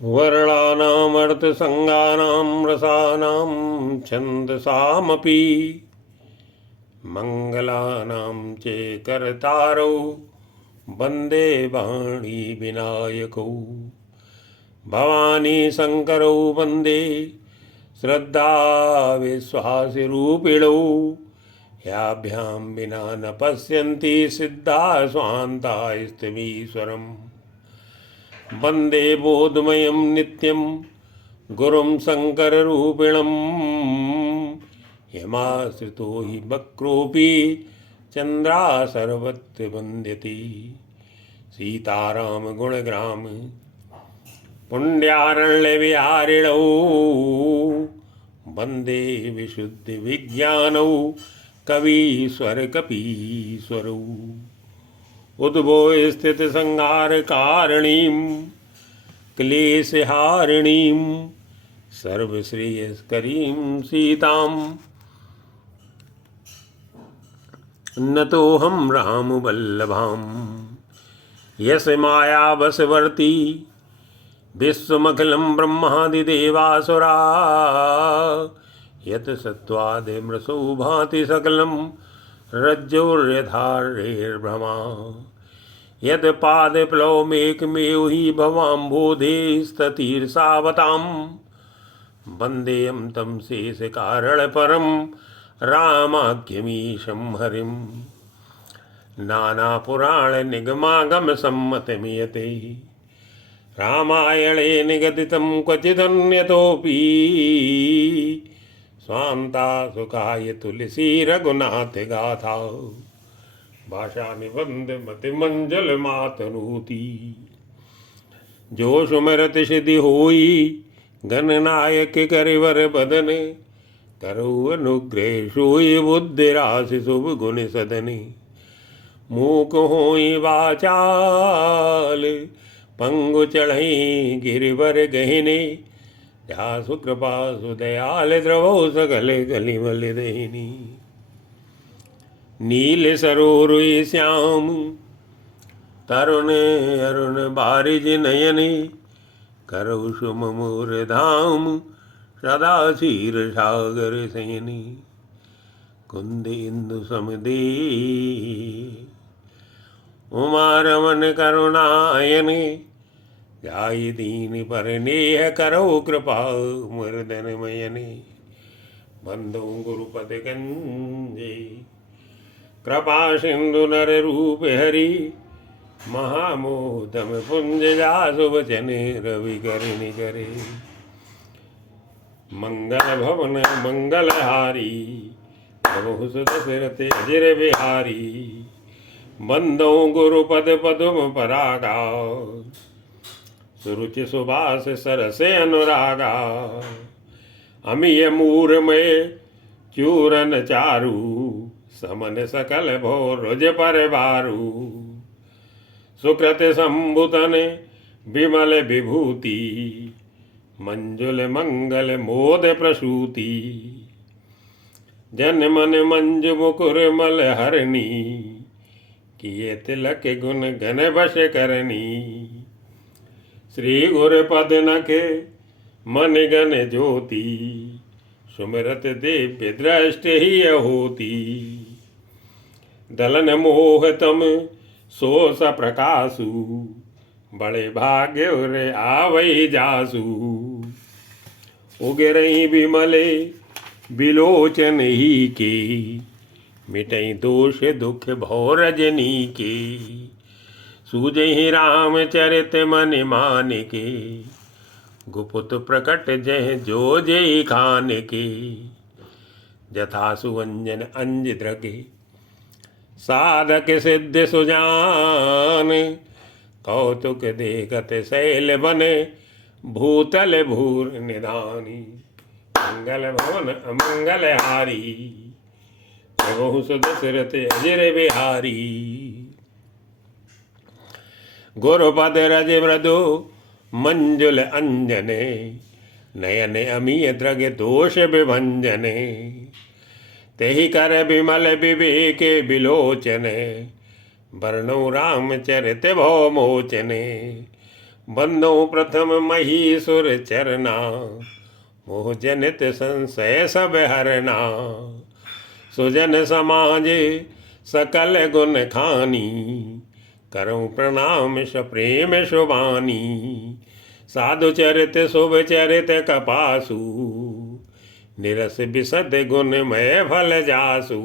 वर्णानामर्थसङ्गानां रसानां छन्दसामपि मङ्गलानां च कर्तारौ वन्दे वाणी विनायकौ भवानी शङ्करौ वन्दे श्रद्धा विश्वासरूपिणौ याभ्यां विना न पश्यन्ति सिद्धा स्वान्ता स्थिमीश्वरम् वन्दे बोधमयं नित्यं गुरुं शङ्कररूपिणं यमाश्रितो हि वक्रोऽपि चन्द्रा सर्वत्र वन्द्यते सीतारामगुणग्राम पुण्ड्यारण्यविहारिणौ वन्दे विशुद्धिविज्ञानौ कवीश्वरकपीश्वरौ उद्भो स्थित संहार कारणीं क्लेशहारिणीं सर्वश्रेयस्करीं सीतां नतोऽहं रामवल्लभां यश मायावशवर्ती विश्वमखिलं ब्रह्मादिदेवासुरा यत् सत्त्वादिमृषौ भाति सकलं रज्जोर्यथार्यभ्रमा यत् पादप्लवमेकमेव हि भवाम्बोधेस्ततीर्षावतां वन्देयं तं शेषकारणपरं रामाख्यमीशं हरिं नानापुराणनिगमागमसम्मतमियते रामायणे निगदितं क्वचिदन्यतोऽपि स्वान्ता सुखाय तुलसी रघुनाथ गाथा भाषा निबंध मति मंजल मातनूती जो सुमरत सिद्धि होई गणनायक करिवर बदन करो अनुग्रह सोई बुद्धि राशि शुभ गुण सदने मूक होई वाचाल पंगु चढ़ई गिरिवर गहने या सुकृपा सुदयाल द्रवो सकल गलिमल दहिनी नील सरोरुई श्याम तरुण अरुण बारिज नयने करौ सुम मोर धाम सदा क्षीर सागर सैनी कुंद इंदु समदे उमा रमन करुणायने जाय दीन पर नेह करो कृपा मुर्दन मयने बंधु गुरुपद गंजे कृपा सिंधु नर रूप हरि महामोदम पुंज जासु वचन रवि करिनि करे मंगल भवन मंगल हारी प्रभु सुदशरथ अजिर बिहारी बंदो गुरुपद पदुम परागा सुरुचि सुभाष सरसे अनुरागा अमीय मूरमय चूरन चारु समन सकल भोरुज पर बारू सुकृत संभुतन विमल विभूति मंजुल मंगल मोद प्रसूति जन मन मंजु मुकुर मल हरणी किए तिलक गुण गण वश करनी श्री गुरुपद नख मन गण ज्योति सुमिरत दिव्य दृष्टि ही होती दलन मोह तम सोस प्रकाशु बड़े भाग्य रे आवई जासु उगरई विमले बिलोचन ही के मिटई दोष दुख भौरजनी के सूझहि रामचरित मन मान के गुपुत प्रकट जय जो जय खान के जथा सुवंजन अंज द्रगे साधक सिद्ध सुजान कौतुक देखत शैल बन भूतल भूर निधानी मंगल भवन अमंगल हारी प्रभु सुदशरथ अजिर बिहारी गुरुपद रज मृदु मंजुल अंजने नयन अमीय द्रग दोष विभंजने तेहि कर विमल विवेक बिलोचने वर्णो रामचरित भव मोचने बंदो प्रथम महीसुर चरना, मोह जनित संशय सब हरना। सुजन समाजे सकल गुण खानी, करऊं प्रणाम सप्रेम शुभानी। साधु चरित शुभ चरित कपासु, निरस बिसद गुणमय फल जासु।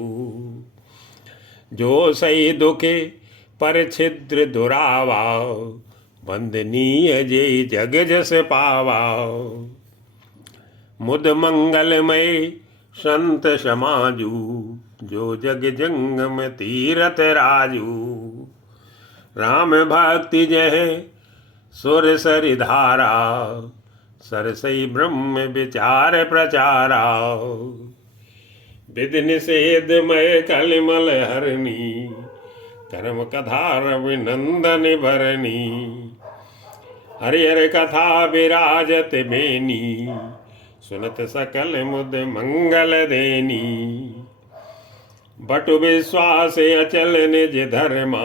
जो सही दुखे पर छिद्र दुरावा, वंदनीय जे जग जस पावा। मुद मंगलमय संत समाजू, जो जग जंगम तीरथ राजू। राम भक्ति जह सुर सरिधारा, सरसई ब्रह्म विचार प्रचारा। विधि निषेध मय कलिमल हरणी, कर्म कथा रविनंदन भरणी। हरिहर कथा विराजत बेनी, सुनत सकल मुद मंगल देनी। बटु विश्वास अचल निज धर्मा,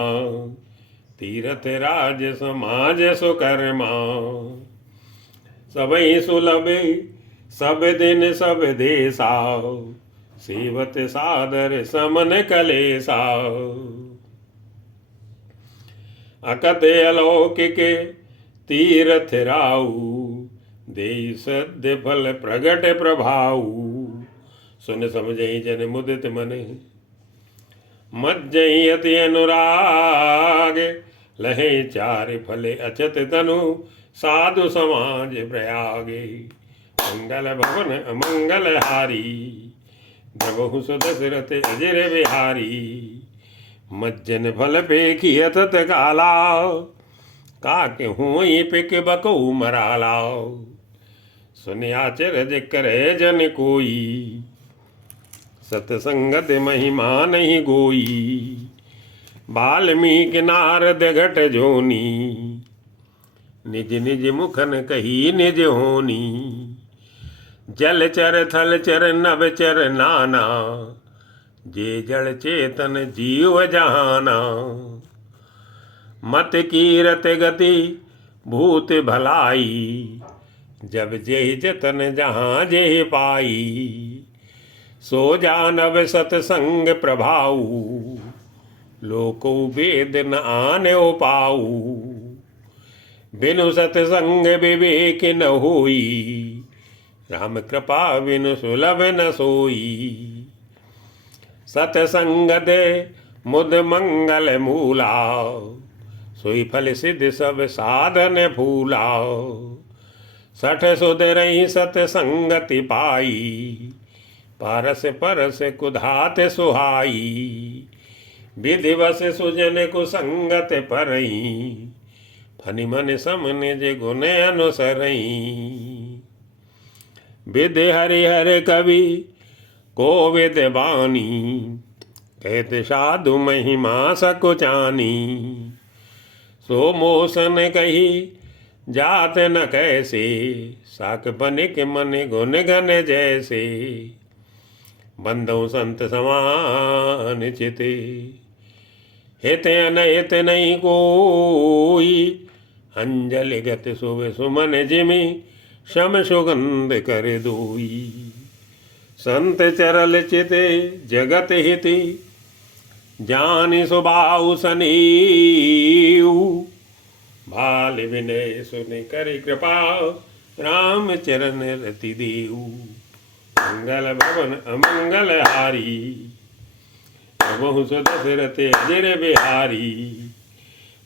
तीरथ राज समाज सुकर्मा। सबई सुलभ सब दिन सब देसा, सेवत सादर समन कलेसा। अकथ अलौकिक तीरथ राऊ, दे सद्य फल प्रगट प्रभाऊ। सुन समझई जन मुदित मने, मज्जई अति अनुराग। लहे चार फले अचत तनु, साधु समाज प्रयागे। मंगल भवन अमंगल हारी, द्रवहु सुदशरथ अजर बिहारी। मज्जन फल पेखी अतत काला, काके हुई पिक बकऊ मराला। सुन आचरज करे जन कोई, सतसंगत महिमा नहीं गोई। वाल्मीकि नारद घट जोनी, निज निज मुखन कही निज होनी। जल चर थल चर नभ चर नाना, जे जड़ चेतन जीव जहाना। मत कीरत गति भूत भलाई, जब जेहि जतन जहाँ जेहि पाई। सो जानव सतसंग प्रभाऊ, लोको वेद न आने पाऊ। बिनु सतसंग विवेक न होई, राम कृपा बिनु सुलभ न सोई। सतसंग दे मुद मंगल मूला, सोई फल सिद्ध सब साधन फूला। सठ सुध रही सतसंगति पाई, पारस परस कुधात सुहाई। विधिवस सुजन कुसंगत परई, फनि मन सम निज गुण अनुसरई। विधि हरिहर कवि कोविद बानी, कहत साधु महिमा सकुचानी। सो मोसन कही जात न कैसे, साक बनिक मन गुण गन जैसे। बंदो संत समान चिते, हित अनहित नहीं कोई। अंजलि गत सुभ सुमन जिमि, शम सुगंध कर दोई। संत चरल चिते जगत हिति, जानि सुबाहु सनीऊ। भाल विनय सुनि करि कृपा, राम चरण रति देऊ। मंगल भवन अमंगल हारी, बहु सुदशरथ अजर बिहारी।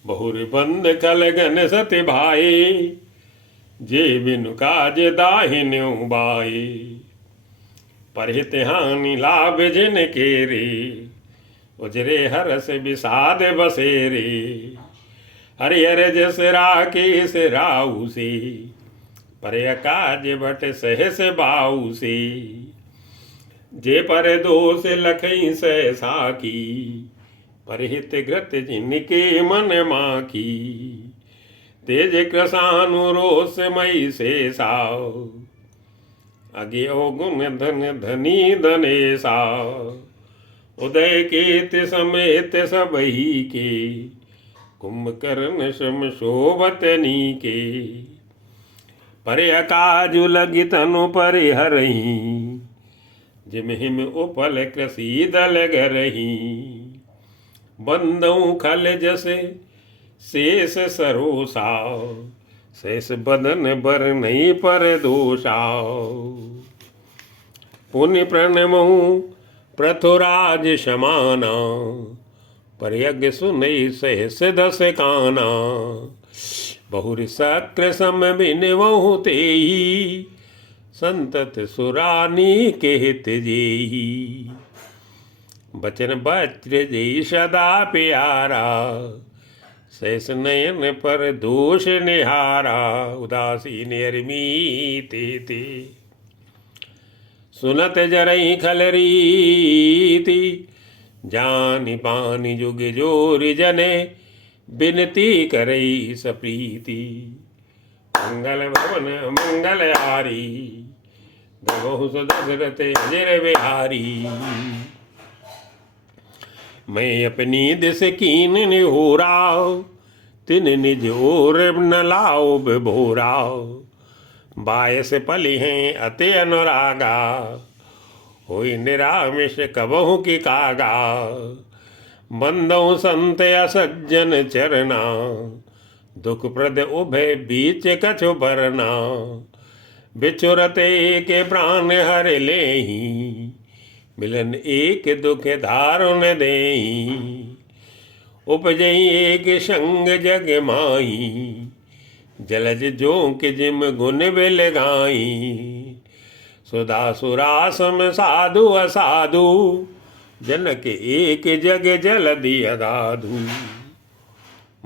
बहुर बंद कल गन सत भाए, जे बिनु काज दाहिन्यो बाए। परहित हानि लाभ जिन केरे, उजरे हरस विषाद बसेरे। हरिहर जस राकेश राऊ से, पर काज बट सहस बाऊ से। जे पर दोष लखई सहसा की, परहित घृत जिनके मन माकी। तेज कृसानु रोष मई से साव, अगे गुण धन धनी धनेसा। उदय केत समेत सबही के, कुंभकर्ण सम शोभत नीके, परे अकाजु लगी तनु परे हरही, जिम हिम उपल कृषि दल गरही, बंदऊ खल जसे शेष सरोसा, शेष बदन बर नहीं पर दोषा, पुण्य प्रणमऊ पृथुराज समाना, पर यज्ञ सुनई सहस दस काना, बहुरी शक्र सम बिनवहु तेहि, संतत सुरानी के हित जेहि, बचन वज्र जय सदा प्यारा, शेष नयन पर दोष निहारा, उदासीन अरमीते ते, सुनत जरई खल रीति, जानि पानि जुग जोर जने, बिनती करई सप्रीति, मंगल भवन मंगल हारी, दबहु दशरथ अजर बिहारी, मैं अपनी दिस कीन निहोरा, तिन निज ओर न लाओ बिभोरा, बायस पली हैं अति अनुरागा, होई निरामिष कबहु की कागा, बंदों संत असज्जन चरना, दुख प्रद उभय बीच कछु बरना, बिछुरते के प्राण हर लेही, मिलन एक दुख दारुण देही, उपजई एक संग जग माही, जलज जोंक जिम गुण बिल गाई, सुधा सुरासम साधु असाधु, जनक एक जग जल दिय गाधु,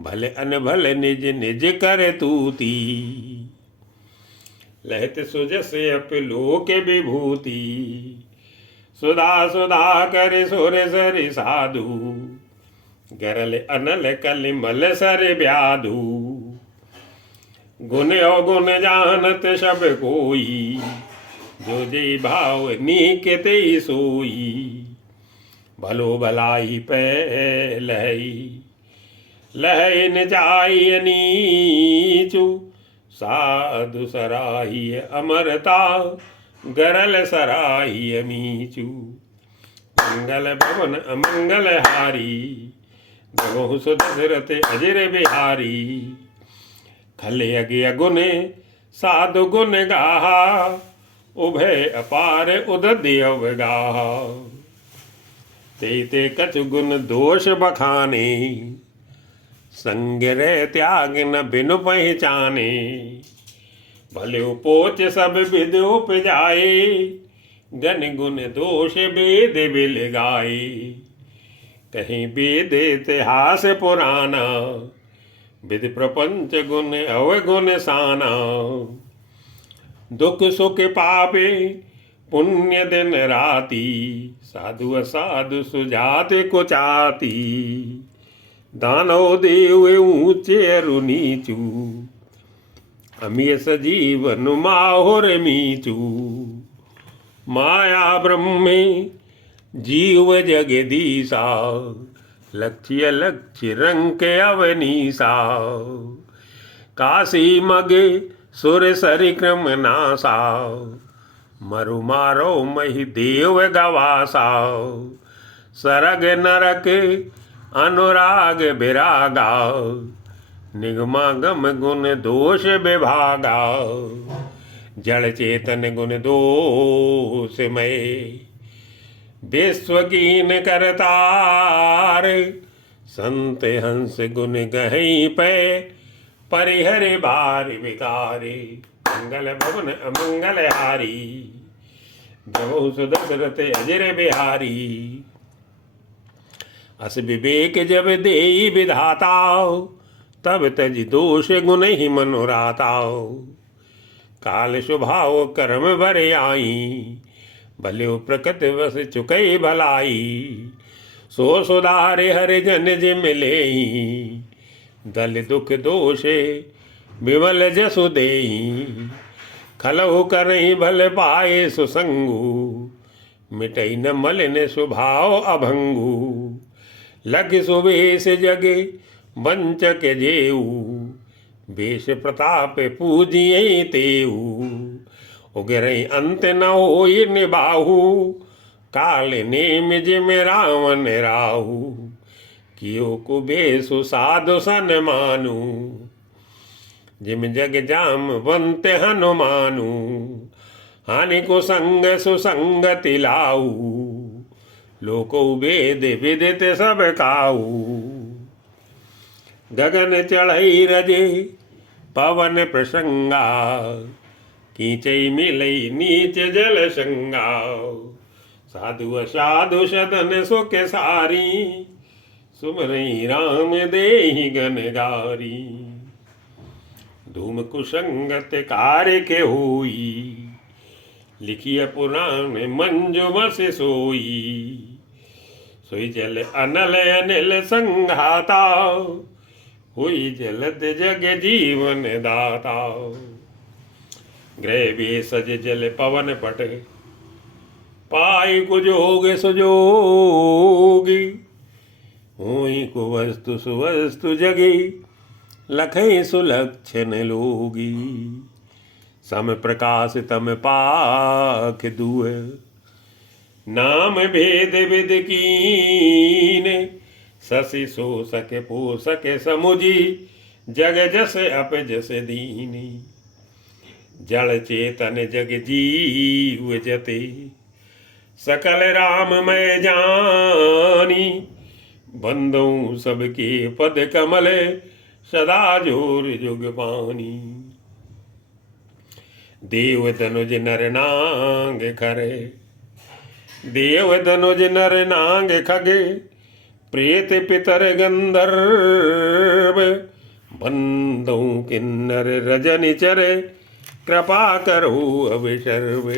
भले अनभल निज निज कर तूती, लहत सुजस अप लोक विभूति, सुधा सुधा कर सुर सरि साधु, गरल अनल कलिमल सर ब्याधु, गुण अवगुण जानत सब कोई, जो जे भाव नीक ते सोई, भलो भलाई पै लहई, लहई न जाई नीचु, साधु सराहिय अमरता, गरल सराहिय मीचु, मंगल भवन अमंगल हारी, दबहु दशरथ अजर बिहारी, खले अगे गुण साधु गुण गाहा, उभय अपार उदय अवगाहा, ते कछु गुण दोष बखाने, संग रह त्याग न बिनु पहचाने, भले उपोच सब विद उपजाए, गण गुण दोष वेद बिल गाए, कहीं वेद इतिहास पुराना, विद प्रपंच गुण अवगुण साना, दुख सुख पापे पुण्य दिन राति, साधु असाधु सुजात कुचाती, दानव देव ऊंचे अरु नीचू, अमीय सजीवन माहुर मीचू, माया ब्रह्मे जीव जगदीशा, लक्ष्य लक्ष्य रंग अवनीसा, काशी मगे सुर सरिक्रम नासा, मरु मारो मही देव गवासा, सरग नरक अनुराग विरागा, निगमागम गुण दोष विभागा, जड़ चेतन गुण दोष मय, विश्वकीन करतार, संत हंस गुण गहई पे, परिहर बार विकारे, मंगल भवन अमंगल हारी, दबहु दशरथ अजर बिहारी, अस विवेक जब देई विधाता, तब तज दोष गुण ही मनोराता, काल स्वभाव कर्म भरे आई, भले प्रकृत वस चुकई भलाई, सो सुधारे हर जन जिम लेही, दल दुख दोषे विमल जसु देही, खलहु करही भल पाए सुसंगु, मिटई न मलिन स्वभाव अभंगु, लग सुवेश जगे वंचक जेऊ, वेश प्रताप पूजिए तेऊ। उगरई अंत न होई निबाहु, काल नेम जिम रावण राहु। कियो कुबेसु साधु सन मानु, जिम जग जाम वंत हनुमानु। हानि को संग सुसंगति लाऊ, लोको वेद विदित सब काऊ। गगन चढ़ई रजे पवन प्रसंगा, कीचई मिलई नीच जल संगा। साधु असाधु सदन सुख सारी, सुमरई राम देहि गनगारी। धूम कुसंगत कार्य के होई, लिखिय पुराण मंजु बस सोई। सोई जल अनल अनिल संघाता, हुई जलद जग जीवन दाता। ग्रह भेषज जल पवन पट, पाई कुजोग सुजोगी। हुई को वस्तु सुवस्तु जगी, लखई सुलक्षण लोगी। सम प्रकाश तम पाख दुह, नाम भेद विद कीने। शशि सो सके पो सके समुझी, जग जस अप जस दीनी। जड़ चेतन जग जीव जते, सकल राम मैं जानी। बंदों सबके पद कमल, सदा जोर जुग पानी। देव धनुज नर नांग खरे, देव धनुज नर नांग खगे। प्रेत पितर गंधर्व, बंदों किन्नर रजनि चरे। कृपा करो अविशर्व,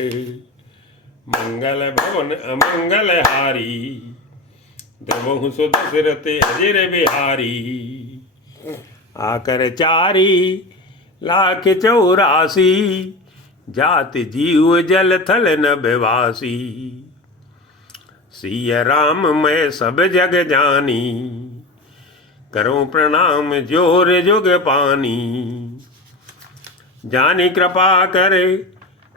मंगल भवन अमंगल हारी। द्रवहु सुदशरथ अजिर बिहारी। आकर 4,84,000, जात जीव जल थल नभवासी। सिय राम मैं सब जग जानी, करो प्रणाम जोर जुग पानी। जानी कृपा करे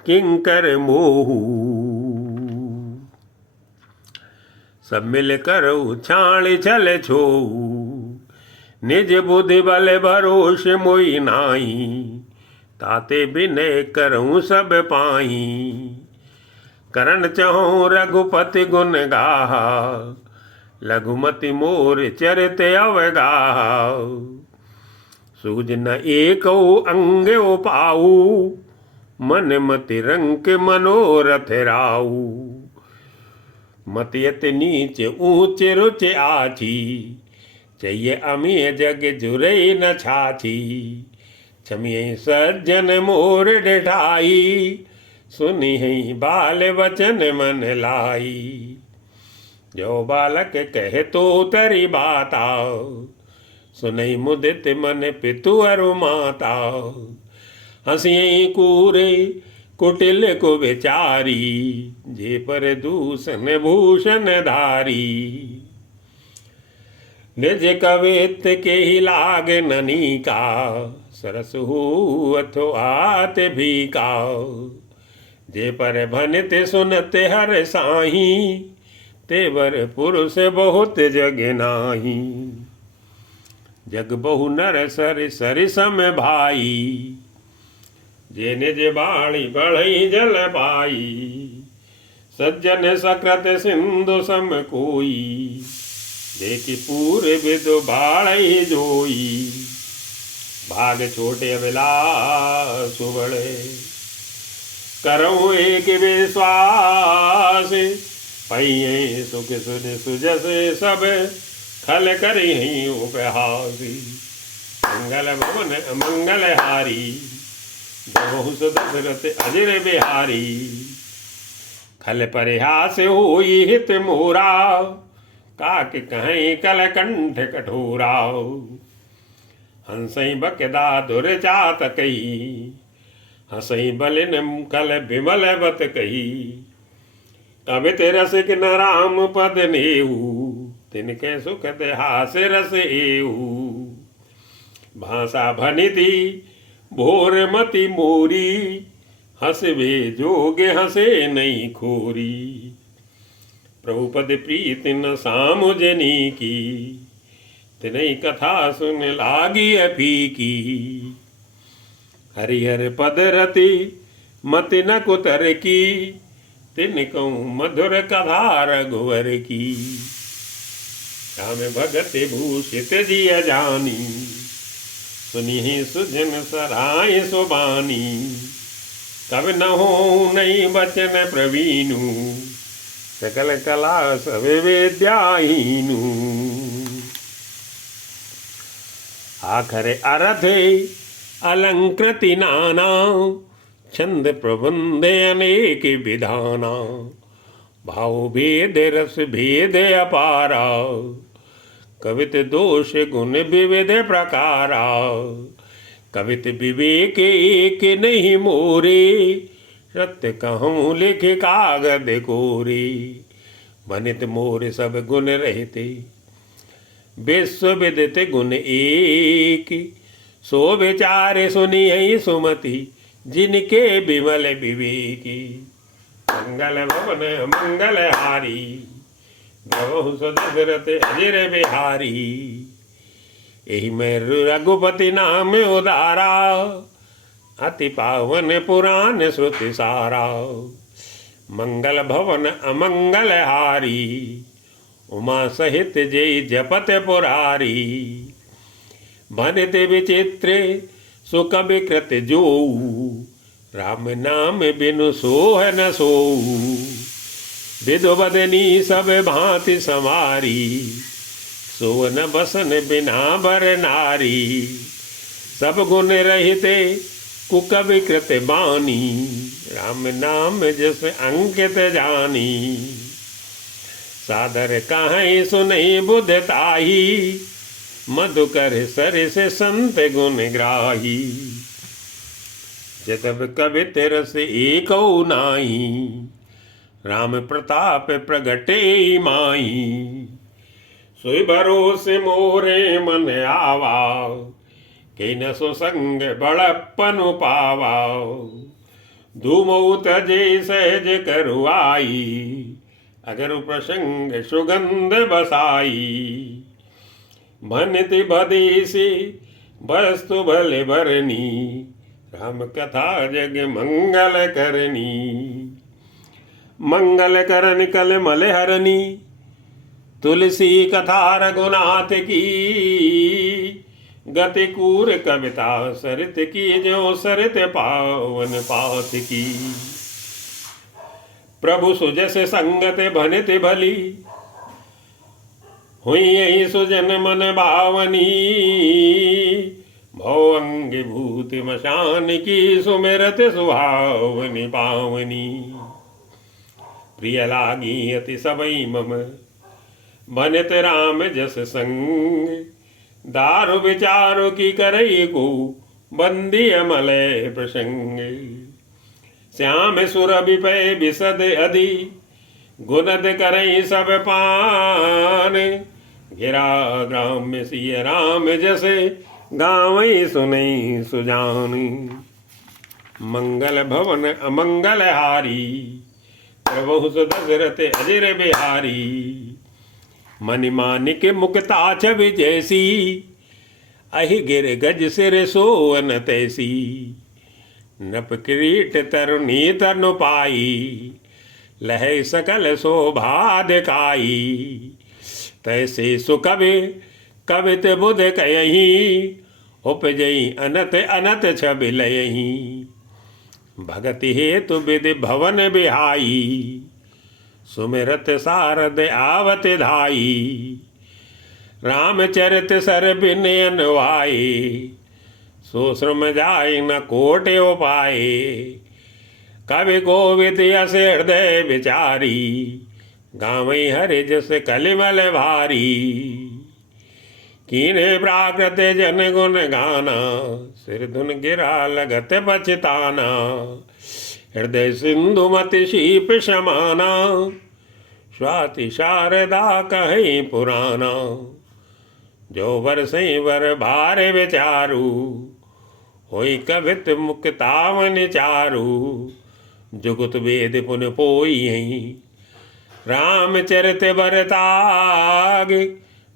किंकर मोहू, सब मिल करो छाण छल छोऊ। निज बुद्धि बल भरोस मोई नाई, ताते बिनय करऊं सब पाई। करण चहु रघुपति गुण गाहा, लघुमति मोर चरित अवगाहा। सूझ न एको अंग पाऊ, मन मति रंक मनोरथ राऊ। मति अति नीच ऊंच रुच आची, चाहिए अमीय जग जुरे न छाछी। क्षमिय सज्जन मोर डिठाई, सुनी ही बाल वचन मन लाई। जो बालक कहे तो तरी बाता, सुनई मुदित मन पितु अरु माता। हंसी कूरे कुटिल को बेचारी, जे पर दूषण भूषण धारी। निज कवित के ही लाग ननी का, सरस हो अथो आत भी का। जे पर भनते सुनते हर साही, तेवर पुरुष बहुत जग नाही। जग बहु नर सर सर सम भाई, जे निज बाणी बढ़ई जल पाई। सज्जन सकृत सिंधु सम कोई, देखी पूरे विदु बाढ़ई जोई। भाग छोटे अभिलाष बड़े, करो एक विश्वास। पइये सुख सुन सुजस सब, खल करी उपहासी। मंगल भवन मंगल हारी, बहु सुदशरथ अजिर बिहारी। खल परिहास होई हित मोरा, काक कहीं कल कंठ कठोरा। हंसई बकदा दुर्जात कही, हंसई बलिन कल विमल बत कही। कवित रसिक न राम पद नेऊ, तिनके सुख हास रस एऊ। भाषा भनिति भोर मति मोरी, हंसवे जोगे हंसे नहीं खोरी। प्रभुपद प्रीति न सामुजनी की, तिनई कथा सुन लागी अफीकी। हरिहर पद रति मति न कुतर की, तिन कहूँ मधुर कथा रघुवर की। राम भगत भूषित जिय जानी, सुनिहि सुजन सराय सुबानी। कब न हो नहीं बचन प्रवीणु, सकल कला सब विद्याहीनु। आखर अर्थ अलंकृति नाना, छंद प्रबंध अनेक विधाना। भाव भेद रस भेद अपारा, कवित दोष गुण विविध प्रकारा। कवित विवेक एक नहीं मोरे, सत्य कहूँ लिख कागद कोरे। बनित मोर सब गुण रहते, विश्व विदित गुण एक। सो विचार सुनियै सुमति, जिनके विमल विवेकी। मंगल भवन मंगल हारी, गवहु सदशरथ अजर बिहारी। यही मैं रघुपति नाम उदारा, अति पावन पुराण श्रुति सारा। मंगल भवन अमंगल हारी, उमा सहित जय जपत पुरारी। भनित विचित्र सुख विकृत जोऊ, राम नाम बिनु सोह न सोऊ। विधु बदनी सब भांति समारी, सोन बसन बिना बर नारी। सब गुण रहिते कुक विकृत बानी, राम नाम जस अंकित जानी। सादर कहीं सुनई बुध ताही, मधुकर सर से संत गुण ग्राही। जतब कवित रस एक नाई, राम प्रताप प्रगटे माई। सोई भरोसे मोरे मन आवा, के न सो संग बड़प्पन पावा। धूमौ तजे सहज करुआई, अगर प्रसंग सुगंध बसाई। भनिति बदेसी वस्तु भले भरनी, राम कथा जग मंगल करनी। मंगल करन कल मल हरनी, तुलसी कथा रघुनाथ की। गति कूर कविता सरित की, जो सरित पावन पाथ की। प्रभु सुजस संगत भनित भली, हुई यही सुजन मन भावनी। भौअंग भूति मशान की, सुमिरत सुहावनी पावनी। प्रिय लागी अति सबई मम, बनित राम जस संग। दारु विचारो की करई को, बंदी अमलय प्रसंग। श्याम सुर विपय विशद अधि, गुनद करई सब पान। गिरा ग्राम्य सिय राम जसे, गावई सुनई सुजानी। मंगल भवन अमंगल हारी, प्रभु दशरथ अजर बिहारी। मनि मानिक मुक्ता छवि जैसी, अहि गिर गज सिर सोअन तैसी। नप किरीट तरुणी तनु पाई, लहै सकल शोभा दिखाई। तैसे सुकवि कवित बुध कयही, उपजई अनत अनत छवि लयही। भगति हेतु विधि भवन बिहाई, सुमिरत सारद आवत धाई। रामचरित सर बिन अनुआए, सो श्रम जाय न कोट उपाय। कवि गोविद यस हृदय विचारी, गावई हरि जस कलिमल भारी। कीने प्राकृत जन गुण गाना, सिर धुन गिरा लगत पछताना। हृदय सिंधु मति शीप समाना, स्वाति शारदा कहे पुराना। जो वर सही वर भार विचारू, होई कभित मुक्तावन चारू। जुगत वेद पुन पोई हई, रामचरित बरताग।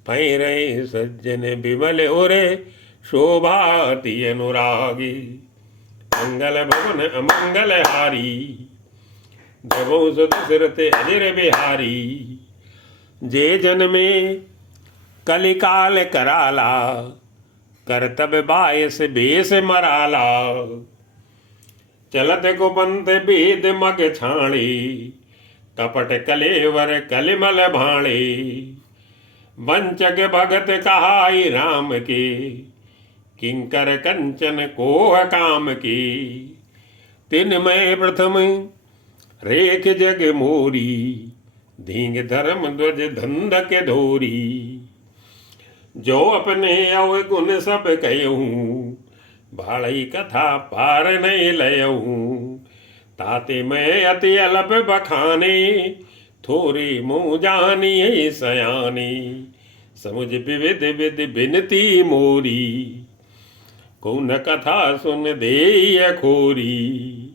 पै रहे सज्जन विमल उरे, शोभाति अनुरागी। मंगल भवन अमंगल हारी, जबो सुदशरथ अजिर बिहारी। जे जन में कलिकाल कराला, करतब बायस बेस मराला। चलत कुपंथ भेद मग छाणी, कपट कलेवर कलिमल भाणे। वंचक भगत कहाई राम के, किंकर कंचन कोह काम के। तिन मैं प्रथम रेख जग मोरी, धींग धर्म ध्वज धंध के धोरी। जो अपने अव गुण सब कहूँ, भाड़ई कथा पार नहीं लयऊँ। ताते मैं अति अलब बखाने, थोरे मुँह जानिए सयाने। समुझ विविध विध बिनती मोरी, कौन कथा सुन दे खोरी।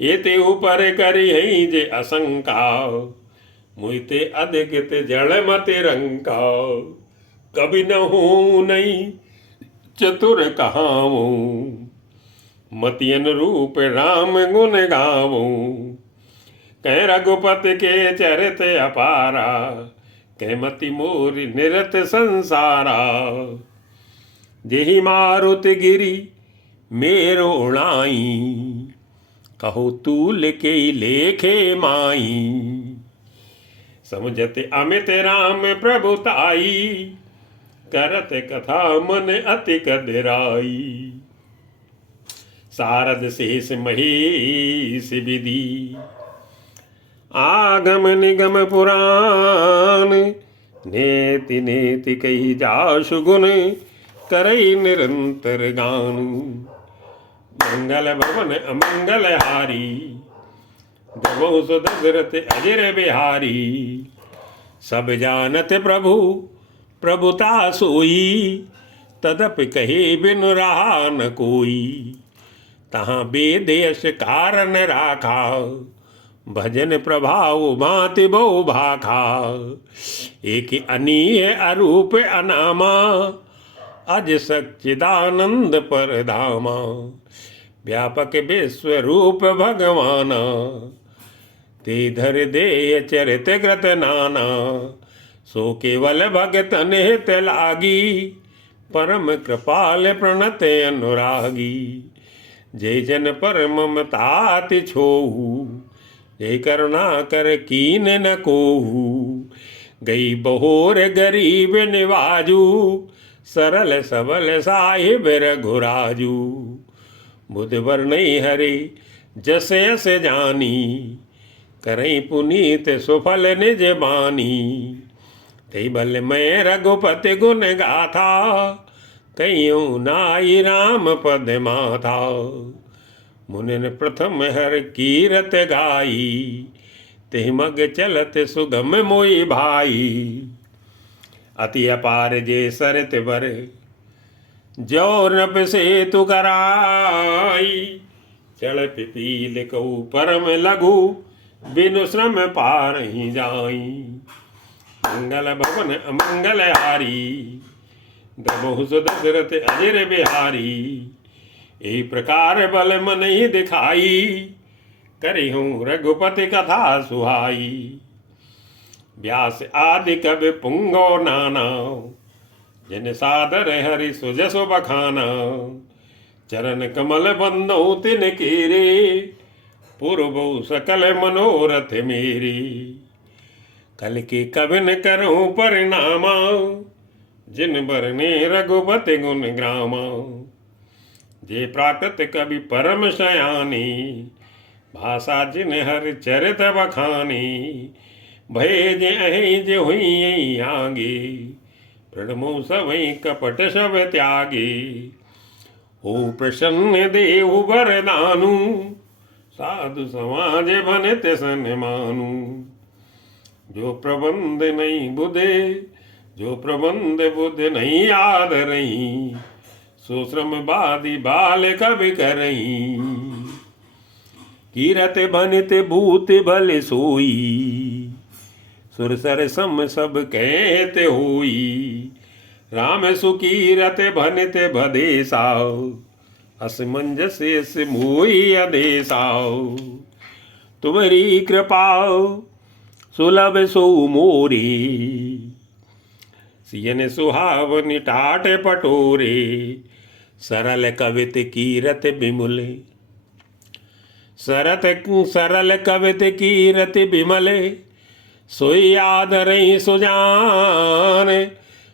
एते ऊपर करी है जे असंका, मुइते अधिकित जड़ मत रंका। कभी न हो नहीं चतुर कहाऊं, मतियन रूप राम गुण गाऊं। कह रघुपति के चरित अपारा, कह मति मोर निरत संसारा। जेहि मारुति गिरी मेरो उड़ाई, कहो तूल के लेखे माई। समुझत अमित राम प्रभुताई, करत कथा मन अति कदराई। सारद शेष महेश विधि, आगम निगम पुराण। नेति नेति कही जासु गुण, करई निरंतर गान। मंगल भवन अमंगल हारी, जबो सुदशरथ अजिर बिहारी। सब जानत प्रभु प्रभुता सोई, तदपि कहे बिन रहा न कोई। तहाँ वेद यश कारण राखा, भजन प्रभाव भांति बहु भाखा। एक अनीय अरूप अनामा, अज सच्चिदानंद परधामा। व्यापक विश्व रूप भगवाना, ते धर दे चरित ग्रत नाना। सो केवल भगतन हित लागी, परम कृपाल प्रणत अनुरागी। जय जन पर ममताति छोहू, जय करुणा कर कीन न कोहू। गई बहोर गरीब निवाजू, सरल सबल साहिब रघुराजू। बुध नहीं हरे जस यस जानी, करई पुनीत सुफल निज बानी। ते बल मैं रघुपति गुण गाथा, कईयों नाई राम पद माथा। मुनिन प्रथम हर कीरत गाई, ते मग चलत सुगम मोई भाई। अति अपार जे सरित बर, जो नभ से तु कराई। चढ़ पिपील कऊ परम लघु, बिनु श्रम पार ही जाई। मंगल भवन अमंगल हारी, दबहु सुदशरथ अजिर बिहारी। ए प्रकार बल मन ही दिखाई, करी हूँ रघुपति कथा सुहाई। व्यास आदि कवि पुंगो नाना, जिन सादर हरि सुजसु बखाना। चरण कमल बंदो तिन केरे, पूर्व सकल मनोरथ मेरे। कल के कविन करूं परिणामा, जिन बरने रघुपति गुण ग्रामा। जे प्राकृत कवि परम शयानी, भाषा जिन हर चरित बखानी। भय जे अहि जे हुई आगे, प्रणमो सवै कपट सब त्यागे। हो प्रसन्न देव वरदानु, साधु समाज बनित सन मानु। जो प्रबंध नहीं बुधे जो प्रबंध बुद्ध नहीं याद रही, सो श्रम बादी बाल कभी करई। कीरत बनित भूत भले सोई, सुरसर सम सब कहते होई। राम सुकीरत भनित भदेसाओ, असमंजस यस मोहि अदेसाओ। तुम्हारी कृपाओ सुलभ सो मोरे, सियन सुहावनि टाट पटोरे। सरल कवित कीरत बिमुले, सरल कवित कीरत बिमले। सोई आदरहि सुजान,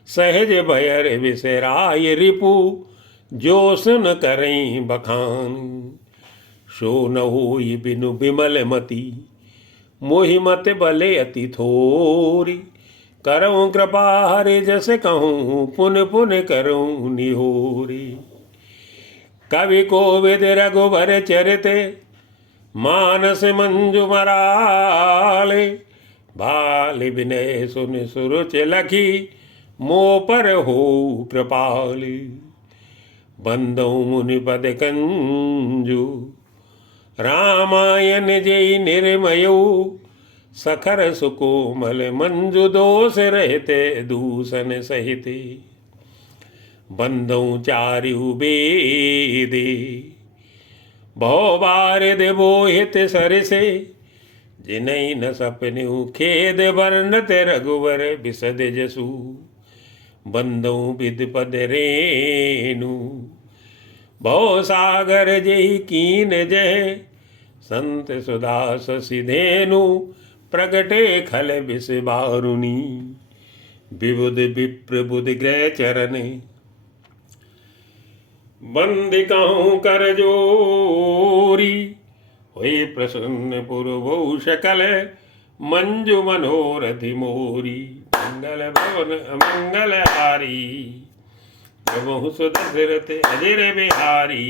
सहज भयर विसराय रिपु। जो सुन करई बखान, सो न होई बिनु बिमल मति। मोहि मत बले अति थोरी, करऊँ कृपा हरि जस कहूँ। पुन पुन करऊँ निहोरी। कवि कोविद रघुबर चरित, मानस मंजु मराले। बाल विनय सुन सुरुच लखी, मो पर हो कृपाली। बंदौ मुनि पद कंजु, रामायण जय निर्मयो। सखर सुकोमल मंजु, दोष रहते दूषण सहिते। बंदौ चारिहु बेदे, भौ बारिद बोहित सरिसे। जिनहि न सपनु खेद, वर्णत रघुवर बिसद जसु। बंदौ विद पद रेनु, भव सागर जहि कीन जय। संत सुधा सिधेनु, प्रगटे खल बिस बारुनी। विबुध विप्र बुध ग्रह चरण, बंदी कहूँ कर जोरी। होय प्रसन्न पुरबहु सकल, मंजु मनोरथि मोरी। मंगल भवन अमंगल हारी, प्रभु सुदशरथ अजर बिहारी।